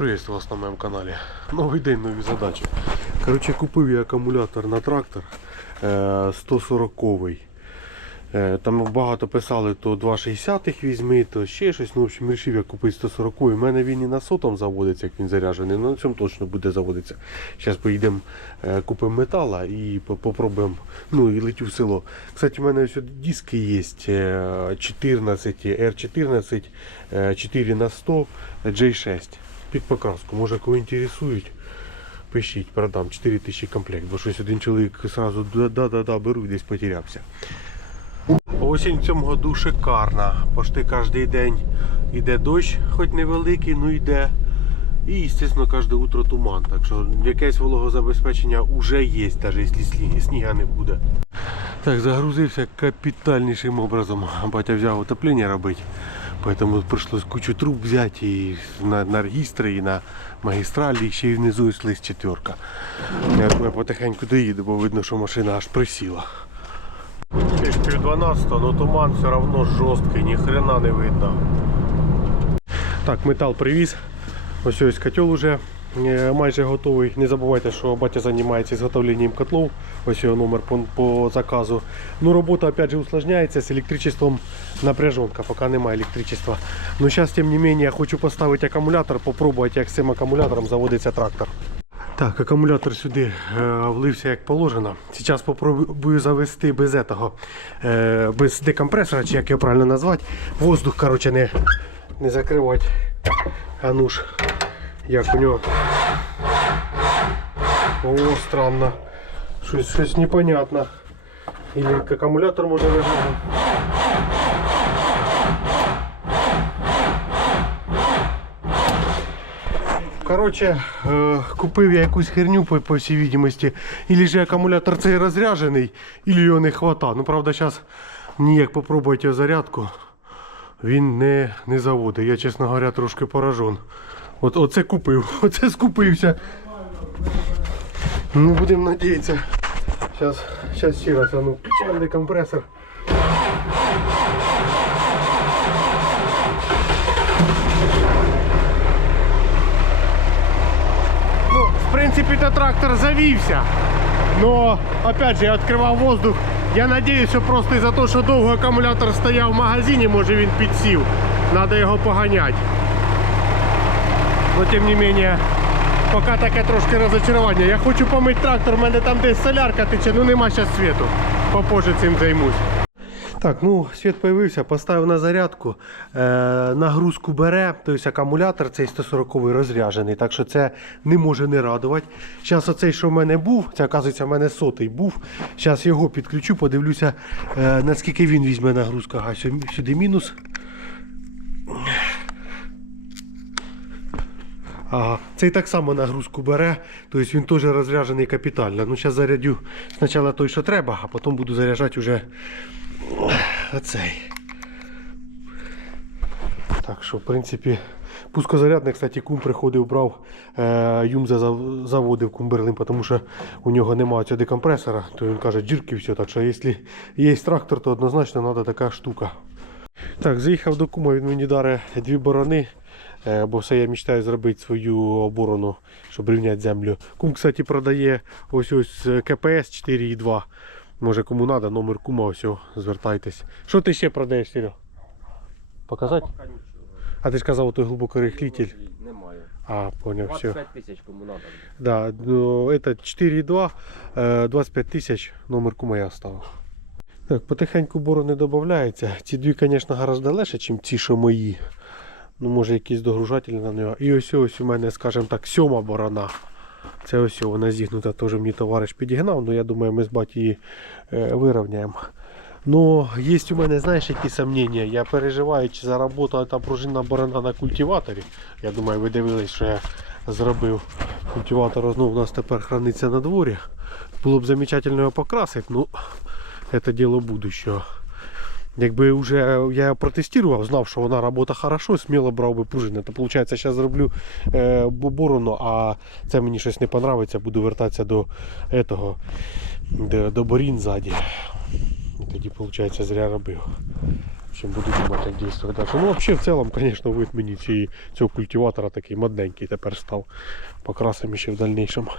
Приветствую вас на моєму каналі. Новий день, нові задачі. Коротше, купив я акумулятор на трактор е, 140-й. Е, Там багато писали, то 2,60 візьми, то ще щось. Ну, в общем, вирішив я купити 140 У мене він і на сотом заводиться, як він заряджений. Ну, на цьому точно буде заводитися. Зараз поїдемо, е, купимо метала і по- попробуємо. Ну і летю в село. Кстати, у мене ось диски є е, 14, R14, е, 4 на 100 J6. Під покраску. Може кого інтересують. Пишіть, продам 4 тисячі комплект, бо щось один чоловік сразу да-да-да беру десь потерявся. Осінь в цьому году шикарна. Почти кожен день йде дощ, хоч невеликий, ну йде. І, звісно, кожне утро туман. Так що якесь вологозабезпечення вже є, навіть якщо сніга не буде. Так, загрузився капітальнішим образом. Батя взяв утеплення робити. Поэтому пришлось кучу труб взяти и на, на регистры, і на магістралі, і ще й внизу лист четверка. Я потихеньку доїду, бо видно, що машина аж присіла. Пів 12, але туман все одно жорсткий, ні хрена не видно. Так, метал привіз. Ось ось котел уже майже готовий. Не забувайте, що батя займається зготовленням котлов. Ось його номер по, по заказу. Ну, робота опять же усложняється з електричеством напряженка, поки немає електричества. Ну, зараз, тим не менее, я хочу поставити акумулятор, попробувати, як з цим акумулятором заводиться трактор. Так, акумулятор сюди е, влився як положено. Зараз спробую завести без этого, е, без декомпресора, чи як його правильно назвати. Воздух, коротше, не, не закривати. А ну ж, як у нього. О, странно. Щось, щось непонятно. Или акумулятор може лежати. Короче, е, купив я якусь херню по, по всій відомості. Ілі ж акумулятор цей розряджений, ілі його не хвата. Ну правда, зараз ніяк попробувати його зарядку. Він не, не заводить. Я, чесно говоря, трошки поражен. От, оце купив, оце скупився. Ну, будемо надіятися. Зараз, зараз ще раз, ну, включаємо декомпресор. Ну, в принципе, то трактор завівся. Но, опять же, я відкривав воздух. Я надіюсь, що просто із-за того, що довго акумулятор стояв в магазині, може він підсів. Треба його поганяти. Но тим не менее, поки таке трошки розочарування. Я хочу помити трактор, у мене там десь солярка тече, ну нема зараз світу. Попозже цим займусь. Так, ну світ появився, поставив на зарядку. Е, нагрузку бере, тобто акумулятор цей 140 розряджений, так що це не може не радувати. Зараз оцей, що в мене був, це оказується, в мене сотий був. Зараз його підключу, подивлюся, е, наскільки він візьме нагрузку. Ага, сюди мінус. Ага, цей так само нагрузку бере, тобто він теж розряджений капітально. Ну, зараз зарядю спочатку той, що треба, а потім буду заряджати вже оцей. Так що, в принципі, пускозарядний, кстати, кум приходив, брав е, Юмза заводив Кумберлин, тому що у нього немає цього декомпресора, то він каже, дірки все. Так що, якщо є трактор, то однозначно треба така штука. Так, заїхав до кума, він мені дарить дві борони. Е, Бо все я мечтаю зробити свою оборону, щоб рівняти землю. Кум, кстати, продає ось ось е, КПС 4.2. Може кому треба, номер кума, ось, звертайтесь. Що ти ще продаєш, Серег? Показати? А ти ж казав, той глибокорихлитель. Немає. А, поняв, все. 25 тисяч кому надо. Да, ну, это 4.2, е, 25 тисяч, номер кума я оставив. Так, потихеньку бору не додається. Ці дві, звісно, гораздо легше, ніж ці, що мої. Ну, може, якісь догружателі на нього. І ось ось у мене, скажімо так, сьома борона. Це ось вона зігнута, теж мені товариш підігнав, ну я думаю, ми з баті її е, вирівняємо. Ну, є у мене, знаєш, які сумніння. Я переживаю, чи заработала та пружинна борона на культиваторі. Я думаю, ви дивились, що я зробив. Культиватор ну, у нас тепер храниться на дворі. Було б замечательно його покрасити, ну, це діло будущого. Якби вже я його протестував, знав, що вона робота хорошо, сміло брав би пружини. То виходить, зараз зроблю е, борону, а це мені щось не подобається, буду вертатися до этого, до, до борін ззаді. Тоді, виходить, зря робив. Общем, буду думати, як дійсно далі. Ну, взагалі, в цілому, звісно, вид мені ці, цього культиватора такий модненький тепер став. Покрасимо ще в дальнішому.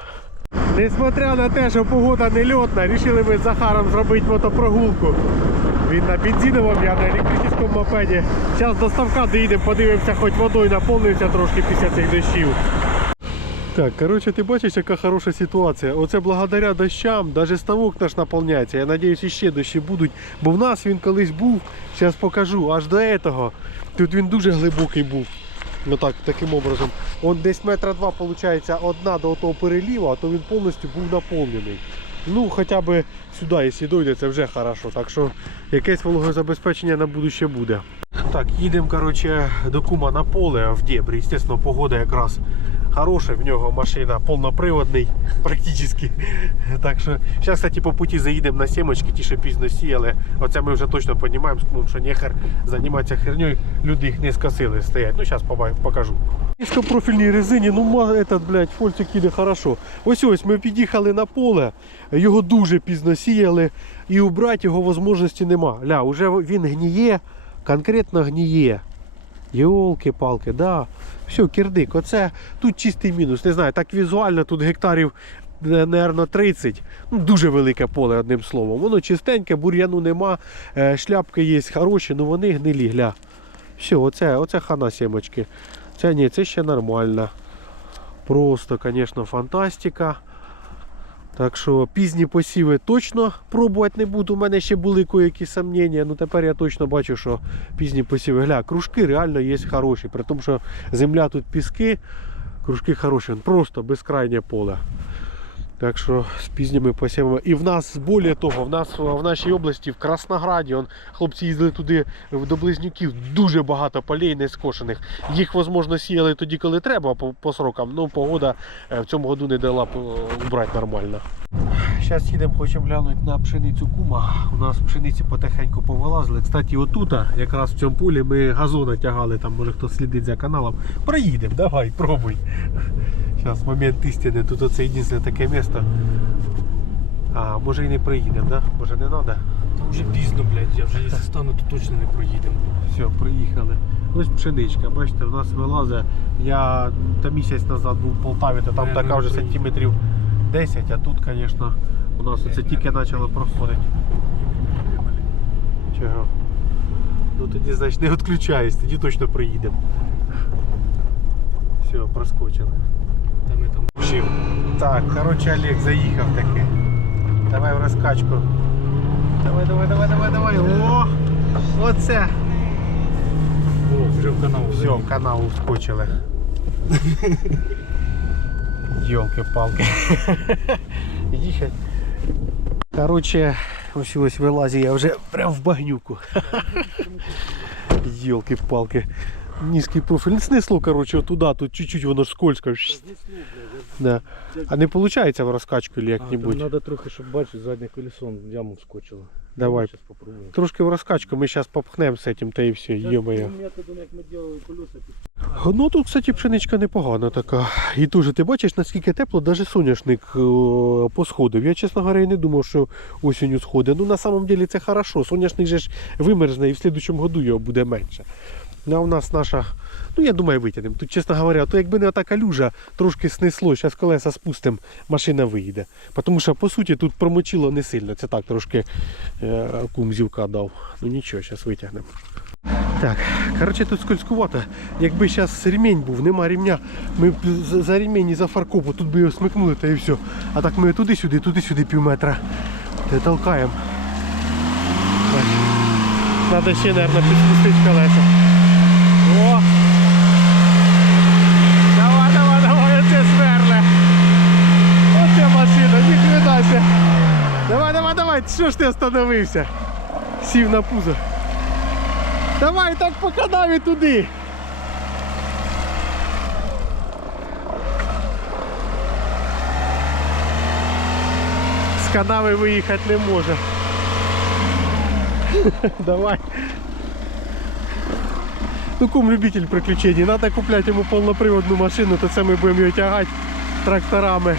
Несмотря на те, що погода не льотна, вирішили ми з Захаром зробити мотопрогулку. Він на бензиновому, я на електричному мопеді. Зараз до ставка доїдемо, подивимося, хоч водою наповнився трошки після цих дощів. Так, коротше, ти бачиш, яка хороша ситуація. Оце благодаря дощам, навіть ставок наш наповняється. Я сподіваюся, ще дощі будуть. Бо в нас він колись був, зараз покажу, аж до цього. Тут він дуже глибокий був. Ну так, таким образом. Он десь метра два, виходить, одна до того переліва, а то він повністю був наповнений. Ну, хоча б сюди, якщо дойде, це вже хорошо. Так що якесь вологозабезпечення на будуще буде. Так, їдемо коротше, до кума на поле в дебрі. Звісно, погода якраз хороша, в нього машина повноприводний, практично. Так що, зараз, кстати, по путі заїдемо на сімочки, ті, що пізно сіяли. Оце ми вже точно розуміємо, що нехер займатися хернею, люди їх не скосили, стоять. Ну, зараз покажу. Низькопрофільній резині, ну этот, блядь, фольцик іде хорошо. Ось ось ми під'їхали на поле, його дуже пізно сіяли, і убрати його можливості нема. Ля, уже він гніє, конкретно гніє. Йолки-палки, да. Все, кирдик, оце тут чистий мінус. Не знаю, так візуально тут гектарів, напевно, 30. Ну, дуже велике поле, одним словом. Воно чистеньке, бур'яну нема, е, шляпки є хороші, але вони гнилі, гля. Все, оце, оце хана сімочки. Це ні, це ще нормально. Просто, звісно, фантастика. Так що пізні посіви точно пробувати не буду. У мене ще були які сумніння. Ну тепер я точно бачу, що пізні посіви. Гля, кружки реально є хороші. При тому, що земля тут піски, кружки хороші. Просто безкрайнє поле. Так що з пізніми посівами. І в нас, більше того, в нас в нашій області, в Краснограді, он, хлопці їздили туди до близнюків, дуже багато полей не скошених. Їх, можливо, сіяли тоді, коли треба, по, по срокам. Ну, погода е, в цьому году не дала е, убрати нормально. Зараз їдемо, хочемо глянути на пшеницю кума. У нас пшениці потихеньку повилазили. Кстати, отут, якраз в цьому полі, ми газона тягали, там може хто слідить за каналом. Проїдемо, давай, пробуй. Зараз момент істини. Тут оце єдине таке місто. А, може і не проїдемо, да? Може не треба? Вже пізно, блядь, я вже якщо стану, то точно не проїдемо. Все, приїхали. Ось пшеничка, бачите, у нас вилазить. Я та місяць назад був в Полтаві, то там Наверно, така вже сантиметрів 10, а тут, звісно, у нас оце тільки почало проходити. Чого? Ну тоді, значить, не відключаюсь, тоді точно приїдемо. Все, проскочили. Та ми там жив. Так, коротше, Олег заїхав таки. Давай в розкачку. Давай, давай, давай, давай, давай. О! Оце! О, вже в канал. Все, в канал ускочили. Йолки-палки. Іди Короче, ось ось вилазю я вже прям в багнюку. Йолки-палки. Низький профіль. Не снесло, короче, туди, тут чуть-чуть воно ж скользко. Да. А не виходить в розкачку или як-небудь? Треба трохи, щоб бачити, заднє колесо в яму вскочило. Давай. Трошки в розкачку, ми зараз попхнемо з цим, та і все, йо-моє. Ну тут, кстати, пшеничка непогана така. І дуже ти бачиш, наскільки тепло, навіть соняшник е, посходив. Я, чесно говоря, не думав, що осінню сходить. Ну на самом деле це хорошо. Соняшник же ж вимерзне і в слідчому году його буде менше. Ну, а у нас наша, ну я думаю, витягнемо. Тут, чесно говоря, то якби не така калюжа, трошки снесло, зараз колеса спустимо, машина виїде. Тому що, по суті, тут промочило не сильно. Це так трошки е, кум зівка дав. Ну нічого, зараз витягнемо. Так, коротше, тут скользкувато. Якби зараз ремінь був, нема ремня, ми б за- ремінь і за фаркопу, тут би його смикнули та і все. А так ми туди-сюди, туди-сюди пів метра. Та толкаємо. Надо ще, мабуть, підспустити колеса. О! Давай, давай, давай, оце сверле. Оце машина, ніхрена ся. Давай, давай, давай, що ж ти остановився? Сів на пузо. Давай так по канаві туди. З канави виїхати не може. Давай. Ну кум любитель приключений. Надо купляти йому повноприводну машину, то це ми будемо його тягати тракторами.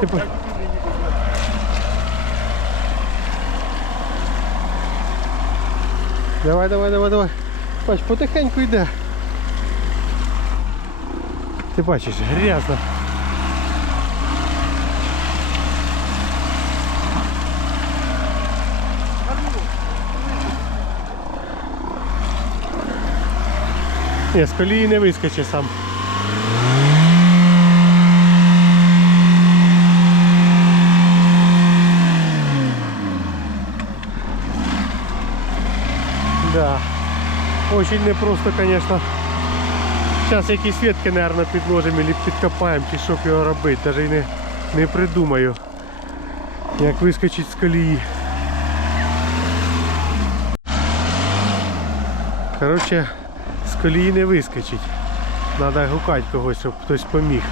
Типу, Давай, давай, давай, давай. Бач, потихеньку йде. Ти бачиш, грязно. Ні, з колії не вискочить сам. Да. Очень непросто, конечно. Зараз якісь ветки, наверное, підложимо или підкопаємо, чи щоб його робити. Даже не, не придумаю. Як вискочить з колії. Коротше, з колії не вискочить. Треба гукати когось, щоб хтось поміг.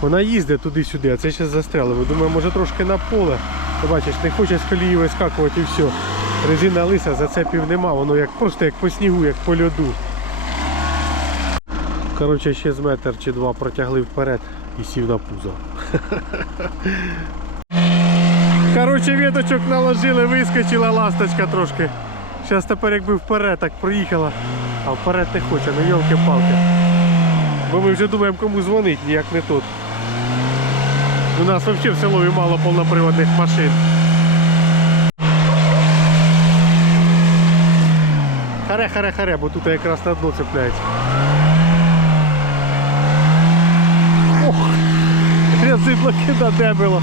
Вона їздить туди-сюди, а це ще застряло. Думаю, може трошки на поле. Ти бачиш, не хоче з колії вискакувати і все. Резина лиса, зацепів нема, воно як просто як по снігу, як по льоду. Коротше, ще з метр чи два протягли вперед і сів на пузо. Коротше, веточок наложили, вискочила ласточка трошки. Зараз тепер якби вперед так проїхала, а вперед не хоче, ну йолки-палки. Бо ми вже думаємо кому дзвонить, ніяк не тут. У нас взагалі в селові мало повноприводних машин. Харе, харе, харе, бо тут якраз на дно цепляється. Ох, резидло кида дебило.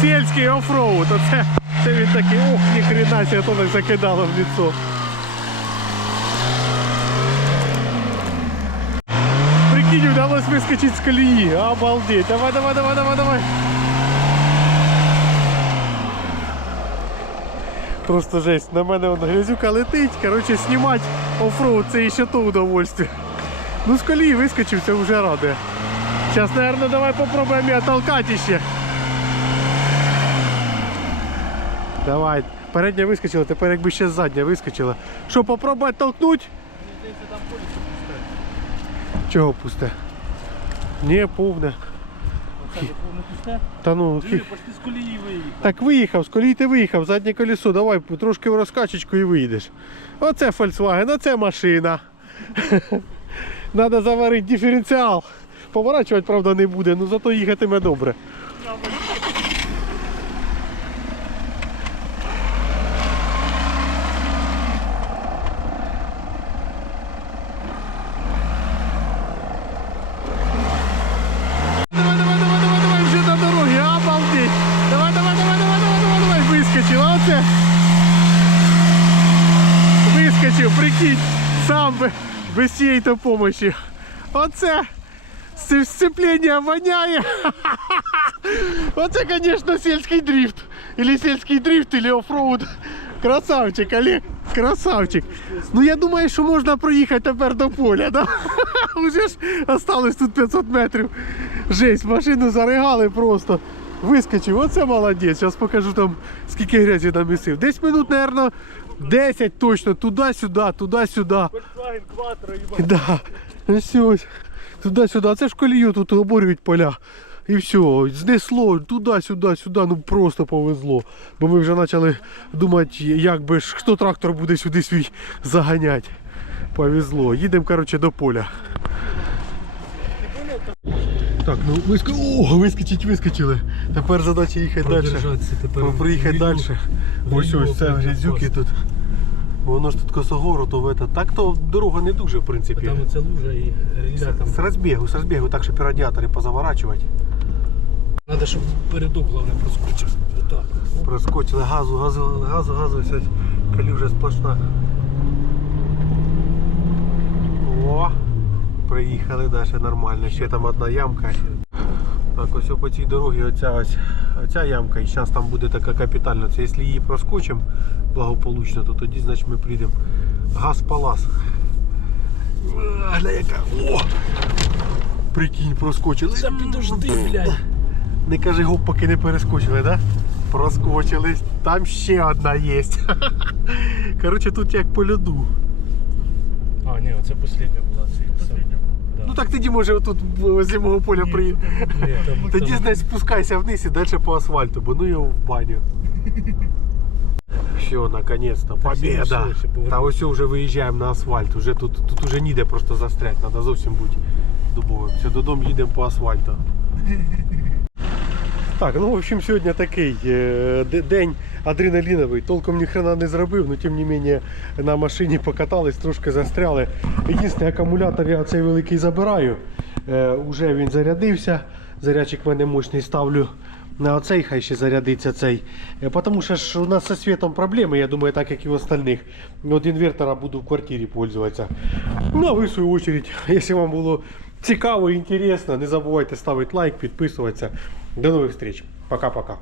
Сільський офроуд, оце це він такий, ох, ні хрена себе то так закидало в лицо. Прикинь, вдалося вискочити з колії, обалдеть. Давай, давай, давай, давай, давай. Просто жесть, на мене он грязюка летить. Короче, знімати оффроуд це ще то удовольствие. Ну з колії вискочив, це вже радує. Зараз, наверное, давай попробуємо її толкати ще. Давай. Передня вискочила, тепер якби ще задня вискочила. Що, попробувати толкнуть? Чого пусте? Ні, повне. Та ну, Диви, почти з колії виїхав. так виїхав, з колії ти виїхав, заднє колесо, давай трошки в розкачечку і вийдеш. Оце Volkswagen, оце машина. Надо заварити диференціал. Поворачувати, правда, не буде, ну зато їхатиме добре. Давай, давай, давай, давай, давай, вже на дорогі, обалдеть. Давай, давай, давай, давай, давай, давай, давай, вискочив, оце. Вискочив, прикинь, сам би, помощі. Оце. Сц- Сцеплення воняє. Оце, звісно, сільський дрифт. Или сільський дрифт, или оффроуд. Красавчик, Олег, красавчик. Ну я думаю, що можна проїхати тепер до поля, да? Уже ж осталось тут 500 метрів. Жесть, машину заригали просто. Вискочив, оце молодець. Зараз покажу там, скільки грязі намісив. Десь минут, мабуть, 10 точно, туди-сюди, туди-сюди. Да. Ну туди-сюди. Це ж колію тут оборюють поля. І все, знесло туди-сюди, сюди, ну просто повезло. Бо ми вже почали думати, як би ж хто трактор буде сюди свій заганяти. Повезло. Їдемо, коротше, до поля. Так, ну виск... О, вискочить, вискочили. Тепер задача їхати далі. Приїхати далі. Ось ось це грязюки тут. Воно ж тут косогору, то в это. Так то дорога не дуже, в принципі. Там оця лужа і рілля там. З розбігу, з розбігу, так, щоб і радіатори позаворачувати. Треба, щоб передок, головне, проскочив. Отак. Проскочили газу, газу, газу, газу, все. Калюжа сплошна. О, приїхали далі нормально. Ще там одна ямка. Так, ось по цій дорогі оця ось оця ямка. І зараз там буде така капітальна. Це якщо її проскочимо благополучно, то тоді значить ми прийдемо. Газ палас. Гля яка. О! Прикинь, проскочили. Та підожди, блядь. Не кажи гоп, поки не перескочили, да? Проскочили. Там ще одна є. Коротше, тут як по льоду. А, ні, оце послідня да. Ну так тоді може отут возле мого поля приїде. Тоді десь спускайся вниз і далі по асфальту, бо ну його в баню. Все, наконец-то, победа! Та ось вже виїжджаємо на асфальт. Уже тут, тут уже ніде просто застрять, треба зовсім бути дубовим. Все, додому їдемо по асфальту. Так, ну в общем, сьогодні такий е, день адреналіновий. Толком ні хрена не зробив, але тим не менше на машині покатались, трошки застряли. Єдиний акумулятор я цей великий забираю. Е, уже він зарядився. Зарядчик в мене мощний ставлю на оцей, хай ще зарядиться цей. Е, Потому що ж у нас зі світом проблеми, я думаю, так як і у остальних. От інвертора буду в квартирі пользуватися. Ну а ви в свою очередь, якщо вам було цікаво і інтересно, не забувайте ставити лайк, підписуватися. До нових встреч. Пока-пока.